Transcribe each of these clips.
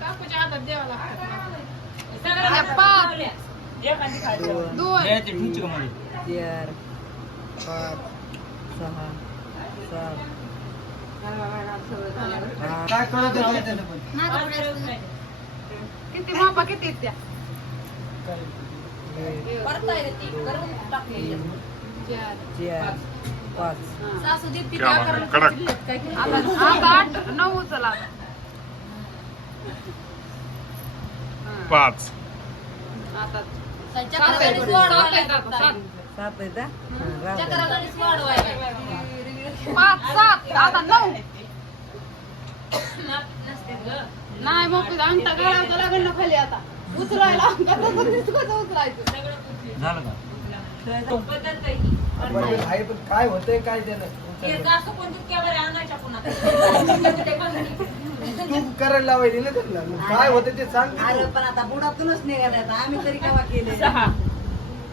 काकूच्या हातात द्यावं लागतं. दोन 4 5 6 7 8 काय कळत नाही किती मापा किती आहेत त्या? 4 5 सासू देते क्या का म्हणा, करून कडक. आता 8 9 चला आता. 5 आता 7 आहे का? 5 7 आता 9 नाही मग अंगठा गाळायचा लागेल ना खाली आता उचलायला कसं उचलायचं झालं का? आहे पण काय होतंय काय त्यानं तू करायला लावायची ना त्यांना काय होतं ते सांग की अरे तू. पण आता बुडातूनच निघाला आम्ही तरी केव्हा केले काय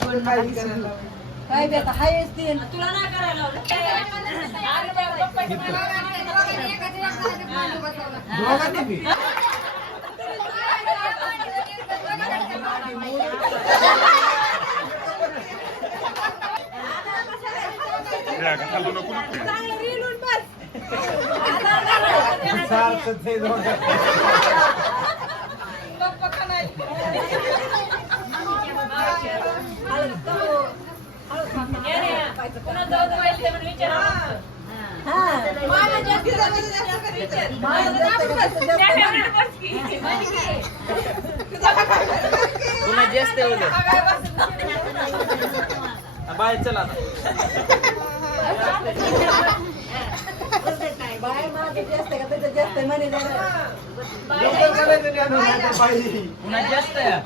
करायला लावायचं? काय बी आता हायच ते दोघांनी बी? या का खालून नको ना ते. सारखंच आहे दोघांचं. पुन्हा जास्त एवढं बाहेर चला आता. बाहेर माझं जास्त का त्याचं जास्त म्हणे लवकर करायचं नाही आणून आता पाहिजे. पुन्हा जास्त आहे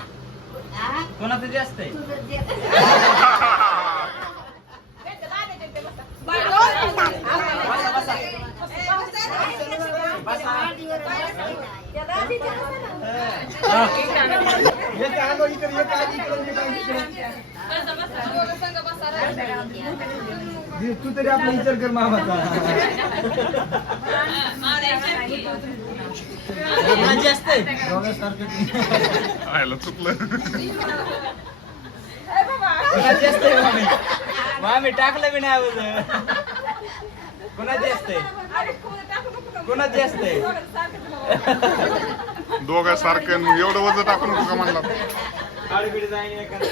कोणाचं जास्त आहे एक आलो इकडे, एक आलो इकडे, एक आलो इकडे. तू तरी आपला विचार कर मामाचा. पुन्हा जास्त आहे दोघांसारखं आयला चुकलं. पुन्हा जास्त आहे मामी मामी टाकलं बी नाही अगोदर पुन्हा जास्त आहे पुन्हा जास्त आहे दोघांसारखं मग एवढं वजन टाकू नको का म्हणला. आडबिडी जाईन एखाद्या